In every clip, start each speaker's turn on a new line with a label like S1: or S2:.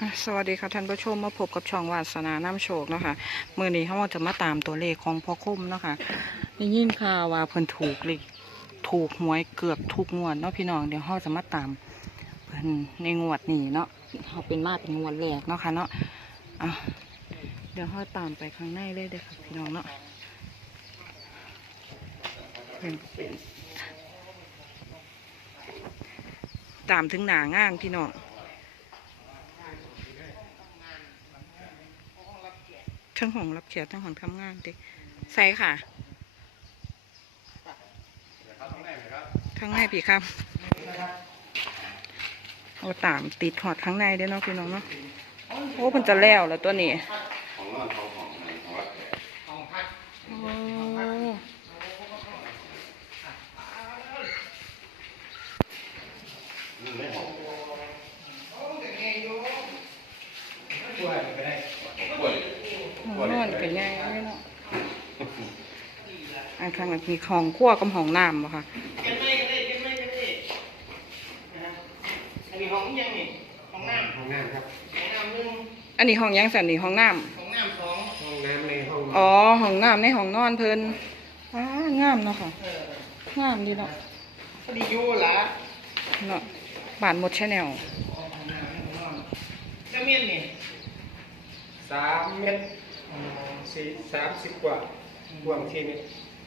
S1: สวัสดีค่ะท่านผู้ชมมาพบกับช่องวาสนาน้ำโชคเนาะค่ะมื้อนี้เราจะมาตามตัวเลขของพ่อคมเนาะค่ะได้ยินข่าวว่าเพิ่นถูกเลขถูกหวยเกือบทุกงวดเนาะพี่น้องเดี๋ยวเราจะมาตามเพิ่นในงวดนี้เนาะเราเป็นงวดแรกเนาะค่ะเนาะเดี๋ยวเราตามไปข้างในเลยเด้อค่ะพี่น้องเนาะตามถึงหน้างานพี่น้องทั้งห้องรับแขกทั้งห้องทำงานดิใส่ค่ะทั้งในพี่ครับเอาตามติดหอดข้างในได้เนาะพี่น้องเนาะโอ้มันจะแล้วแล้วตัวนี้นอนเป็นไงเนาะอันข้างหลังมีของขั้วกับห้องน้ำบ่ค่ะ
S2: อันนี้ห้องยังนี่ห้องน้ำครับห้องน้ำหนึ่ง
S1: อันนี้ห้องยังสันนี่ห้องน้ำ
S2: ห้องน้ำสองห้องน้ำในห้อง
S1: อ๋อห้องน้ำในห้องนอนเพิ่นงามเนาะค่ะงามดีเนาะ
S2: พอดีอยู่ละ
S1: เนาะบ้านหมดแชแนล
S2: จะเมียนนี่3 เมตร30 กว่ากว้างทีนี้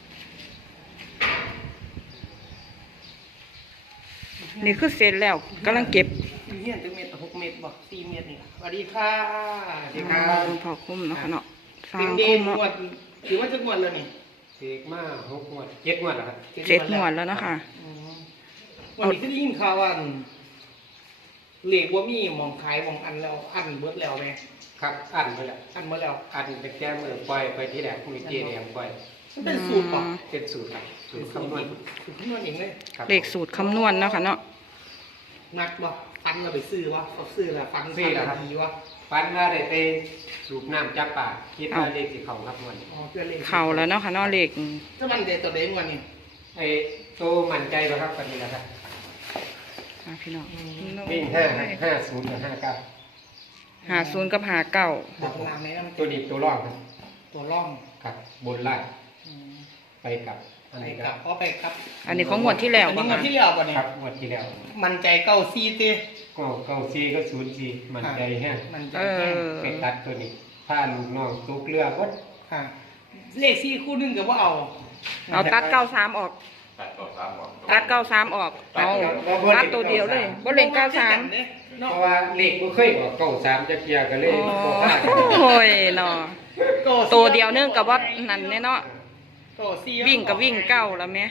S1: นี่คือเสร็จแล้วกำลังเก็บ
S2: เฮียนถึงเมตร6 เมตรบ่4 เมตรนี่สวัสดีค่ะสวัสดีค่ะ
S1: พอคุ้มเนาะค่ะเนาะ
S2: สร้างคุ้มเนาะถือว่าจะงวดแล้วนี่เสกมา6 งวด 7 งวดแล้วครับ
S1: 7 งวดแล้วนะคะ
S2: วันนี้ก็ได้ยินข่าวว่าเหล็กว่ามีมองขายมองอันแล้วอันเบิดแล้วไหมครับอันเบิดแล้วอันเบิดแล้วอันเป็นแก้มือปล่อยไปที่แหลกมีเจแดงปล่อยเป็นสูตรป่ะเป็นสูตรครับสูตรคำนวณเองเลย
S1: เลขสูตรคำนวณเนาะค่ะเนาะ
S2: นักบ่ฟันเราไปซื้อวะเขาซื้อละฟันซื้อละดีวะฟันว่าได้ไปสูบน้ำจับปากคิดว่าเลขที่เขาครับมัน
S1: เข่าแล้วเนาะค่ะเนาะเลข
S2: ถ้ามันเด็ดตัวเด้งวันนี้ไอ้โตมั่นใจป่ะครับวันนี้นะครับ
S1: พี่น้อง
S2: วิ่ง50กับ
S1: 50กับ59
S2: ตัวนี้ตัวร่องครับตัวร่องครับบนล่างไปกับอันนี้ครับไปครับ
S1: อันนี้ของงวดที่แล้ว
S2: งวดที่แล้วป่ะเนี่ยครับงวดที่แล้วมันใจ94ติ94ก็04มันใจแห้งไปตัดตัวนี้ผ้าลูกน้องตุกเรือวัดเลข4คู่นึงก็บ่
S1: เอาตัด93ออกตัด93ออกเอาตัดตัวเดียวเลยบ่เล่น93
S2: เพราะว่าเลขบ่เคยออก93จะเกียร์กันเลย
S1: โอ้ยเนาะตัวเดียวนึงกับว่านั่นแน่เนาะวิ่งกับวิ่งเก้าแล้วไหม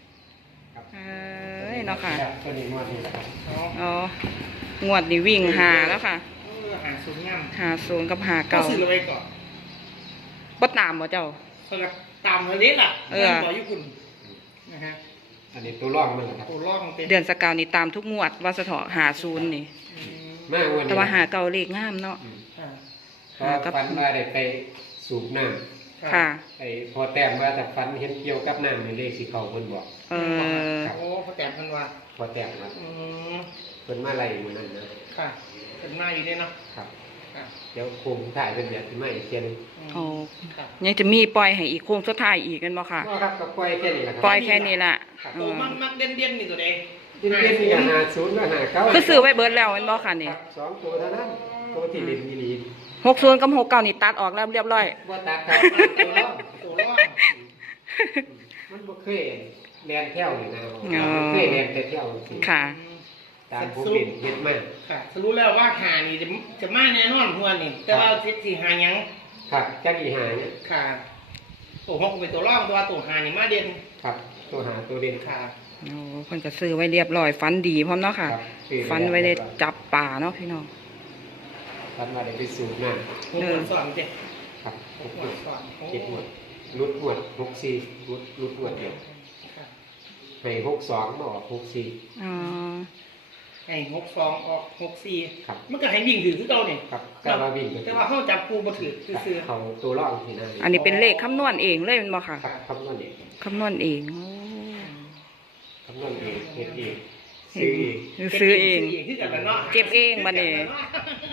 S1: เนาะค่ะอ๋องวดนี้วิ่งหาแล้วค่ะ50กับ59
S2: ซื้อเลยก่อน
S1: บ่ตามบ่เจ้า
S2: ตามเลยล่ะบ่อยู่คุณนะฮะอันนี้ตัวร่องมันครับตัวร่อง
S1: เดือนสกาวนี่ตามทุกงวดว่าสะเถาะ50นี่แต่ว่า59เลขงามเนาะ
S2: กับฟันมาได้ไปสูบน้ำ
S1: ค่ะ
S2: ไอ้พอแต้มว่าแต่ฟันเห็นเกี่ยวกับน้ำในเลขสีเขาเพิ่นบอกโอ้พอแต้มเพิ่นว่าพอแต้มว่าเพิ่นมาไล่อยู่นั่นนะค่ะเพิ่นมาอยู่นี่เนาะครับเดี๋ยวโค้งถ่ายเป็นแบบที่ไม่เขียน
S1: โอ้ยังจะมีปล่อยให้อีกโค้งสุดท้ายอีกกันบ่ค่ะ
S2: ครับก็ปล่อยแค่นี้แหละ
S1: ปล่อยแค่นี้แหละ
S2: โอ้มักเด่นๆนี่ตัวเองเด่นๆนี่ก็50กับ59
S1: คือซื้อไว้เบิดแล้วแม่นบ่ค่ะนี่
S2: 2ตัวเท่านั้นตัวที่เล่นมีลี
S1: 60กับ69นี่ตัดออกแล้วเรียบร้อย
S2: บ่ตัดครับตัวร่องมันบ่เคยแล่นแถวนี่นะเคยแล่นแต่แถวสิ
S1: ค่ะ
S2: ตามผู้เป็นเฮ็ดมาค่ะสรุปแล้วว่าหานี่จะมาแน่นอนหัวนี่แต่ว่าสิหาหยังครับจักอีหาเนี่ยค่ะตัว6เป็นตัวร่องตัวหานี่มาเด่นครับตัวหาตัวเด่นค่ะ
S1: โอ้เพิ่นก็ซื้อไว้เรียบร้อยฟันดีพร้อมเนาะค่ะฟันไว้ได้จับป่าเนาะพี่น้อง
S2: ฟันมาได้ไปสูบน้ำสอนเจ็ดครับ7 หมวดลุดหมวด64ลุดหมวดเดียวให้62มาออก64
S1: อ๋อ
S2: ให้62ออก64ครับมันก็ให้วิ่งถือคือเก่านี่ครับแต่ว่าวิ่งแต่ว่าเฮาจับปูบ่ถือซื่อเขาตัวร่องที่นั่น
S1: อันนี้เป็นเลขคำนวณเองเลยแม่นบ่ค่ะ
S2: คำนวณเอง
S1: คำนวณเอง
S2: คำนวณเองเฮ็ดเอง
S1: ซื้อเองเก็บเองบัดนี้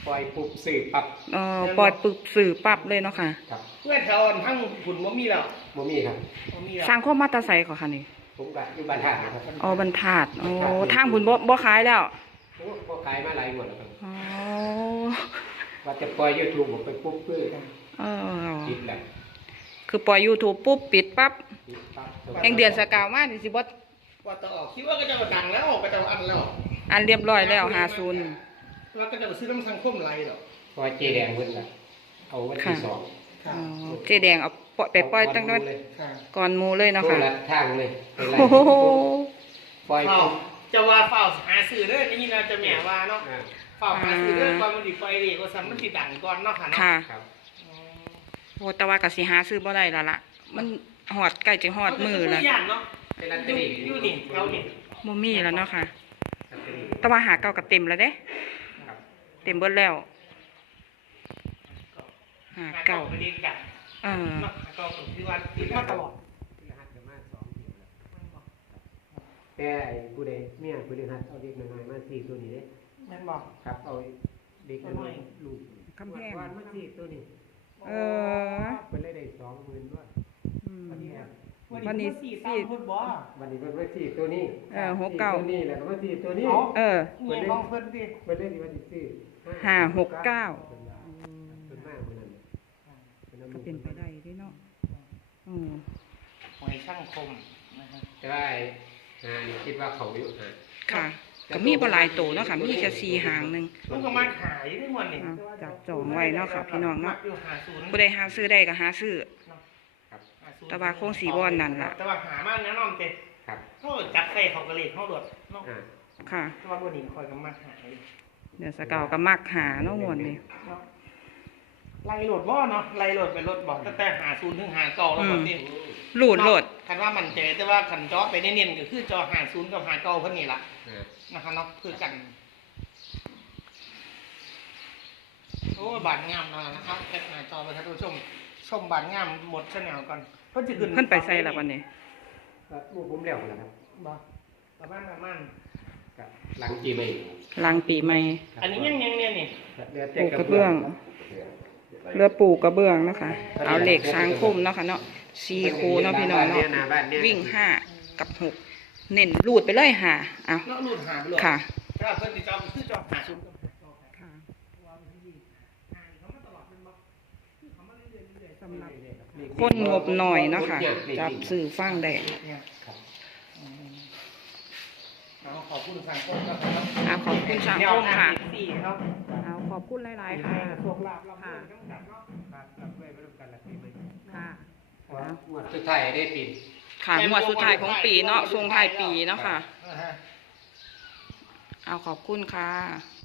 S2: ปล่อยปุ๊บสื่อปั๊บ
S1: ปล่อยปึบสื่อปั๊บเลยเนาะค่ะ
S2: ครับ
S3: เพื่อนแถวทั้งหุ่นบ่มีแล้ว
S2: บ่มีครับ
S3: บ่มีแล้ว
S1: สร้างข้อมาตราไซค์ขอค่ะนี่
S2: ผมก็อยู่บ้านท่านะครับ
S1: บรรทัดทางบุญบ่ขายแล้ว
S2: โอ้ก็ขายมาหลายงวดแล้วครับ
S1: อ๋อ
S2: ว่าจะปล่อย YouTube ผมไปปุ๊บปื้อ ปิดแล้ว
S1: คือปล่อย YouTube ปุ๊บปิดปั๊บ
S2: ปิดปั๊บ
S1: แห่งเดือนสกาวมานี่สิบ่
S3: ว่าจะออกคิดว่าก็จะดังแล้วก็จะอันแล้ว
S1: อันเรียบร้อยแล้ว50
S3: แล้วก็จะซื้อน้ำสังคมไรหรอก
S2: ปล่อยเจแดงเพิ่นล่ะเอาวันที่
S1: ค่ะ
S2: 2
S3: ค่ะ
S1: เจแดงเอาไปปล่อยตั้งแต่
S3: ค่ะ
S1: ก่อนหมู่เลยเนาะ
S2: โทร
S1: ค่ะ
S2: ลัดทางเลยไปไล่
S1: โอ้โห
S2: ปล่อย
S3: เฝ้า
S2: ปุ๊บ
S3: จะว่าเฝ้าหาสื่อเด้อนี่นะจะแหม่ว่าเนาะ
S2: อ่า
S3: เฝ้าหาสื่อเด้อก่อนมันดิไฟดิก็ซ้ำมันสิดังก่อนเนาะค่ะเนาะ
S1: ค่ะ
S2: ครับ
S1: โอ้แต่ว่าก็สิหาซื้อบ่ได้และล่ะ มันฮอดใกล้จะฮอดมือแล้ว
S3: ย่านเนาะ
S2: เป็นลอตเตอรี่
S3: อยู่นี่เรานี่
S1: บ่มีแล้วเนาะค่ะ
S2: ลอตเตอรี่
S1: แต่ว่าหาเก่าก็เต็มแล้วเด้
S2: ครับ
S1: เต็มเบิดแล้วหาเก่า
S3: ไปดีกัน
S1: เออ
S3: เนาะหาเก่าที่ว่าติดมาตลอด
S2: พฤหัสจะมา2เดือนแล้วแต่ไอ้ผู้ใดเมียพฤหัสเอาเด็กน้อยๆมาสี่ตัวนี้เด้
S3: แม่นบอก
S2: ครับเอาเด็กน้อยๆลูก
S1: คำแพง
S2: วานมาสี่ตัวนี้
S1: เออ
S2: เพิ่นเลยได้20,000ด้วย
S1: อืม
S2: วันนี้
S1: วันนี้
S3: สี่ตามพุ่นบ่
S2: วันนี้เพิ่นมาสี่ตัวนี้
S1: หกเก้า
S2: สี่ตัวนี้แล้วก็มาสี่ตัวนี้
S1: เออ
S3: เงี้ยของเพิ่นดิ
S2: เพิ่นเลยนี่ว่าสิซื้อ
S1: 5 6 9
S2: เพิ่นมาเพิ่นนั่นเพิ่นเอา
S1: ก็เป็นไปได้เด้เนาะอืม
S3: หวยช่างคมนะฮะ
S2: แต่ว่าไอ้หานี่คิดว่าเขาอยู่หา
S1: ค่ะก็มีบ่หลายโตเนาะค่ะ มีแค่4หางหนึง
S3: มันก็มาขายได้หมดนี่
S1: จับจองไว้เนาะค่ะพี่น้องเนาะ
S3: อยู่หาศูนย์
S1: ผู้ใดหาซื้อได้ก็หาซื้อ
S2: ครับ
S3: หศูนย์
S1: แต่ว่าคงสีบ่อนนั่นล่ะ
S3: แต่ว่าหามากแน่นอนเต็
S2: ครับ
S3: เขาจับใส่เขากระเลกเขาโดดเนาะ
S2: อ่า
S1: ค่ะ
S3: แต่ว่าบนนี้คอยกันมาหาย
S1: เดี๋ยวสกาวก็มักหาเนาะม่วนนี่
S3: เนาะไล่โหลดบ่เนาะไล่โหลดไปโหลดบอกตั้งแต่หาศูนย์ถึงหาเก่าแล้วก็ติ
S1: หลุดโหลด
S3: คันว่ามันเจแต่ว่าคันเจาะไปเน้นๆก็คือเจอหาศูนย์กับหาเก่าเพิ่นนี่ล่ะ
S2: อ่า
S3: นะคะเนาะคือกันโอ้บาดงามนะครับแคปหน้าจอไปท่านผู้ชมชมบาดงามหมดชแนลก่อนเพิ่นจะขึ้น
S1: เพิ่นไปใส่ละวันนี้
S2: ก็ลูกผมแล้วแล้วครับ
S3: บ่ประมาณประมาณ
S2: ก็หลังปีใหม่
S1: หลังปีใหม่
S3: อันนี้ยังเนี่ยนี่
S2: เหลือ
S1: ป
S2: แต่
S1: ลูกกระเบื้องเรือปลูกกระเบื้องเนาะคะเอาเหล็กช้างคุ้มเนาะค่ะเนาะ4คูเนาะพี่น้องเนาะ
S2: หน้าบ้านเนี่ย
S1: วิ่ง5กับ6เน้นรูดไปเลยหาเอา
S3: เนาะรูดหาไปเลย
S1: ค่ะ
S3: ถ้าเพิ่นสิจอมคือจอมหาศูนย์กับหาเก่า
S1: ค่ะ
S3: ว่ามันที่หาเขามาตลอดเป็นบ่คือเขามาเรื่อยๆ
S1: สำหรับคนงบหน่อยเนาะค่ะจับสื่อฟังได้
S3: เนี่ย
S2: ครับ
S3: เอาขอบคุณสังคมนะครับ
S1: ขอบคุณสังคมค่ะ
S3: สี่ครับ
S1: เอาขอบคุณหลายๆค่ะ
S3: โชคลาภเราเพิ่มทั้งจับเนาะ
S2: ครับรับไว้ร่วมกันละปีใหม่
S1: ค่ะ
S2: งวดสุดท้ายได้ปี
S1: ค่ะงวดสุดท้ายของปีเนาะส่งท้ายปีเนาะค่ะ
S3: อ่าฮะ
S1: เอาขอบคุณค่ะ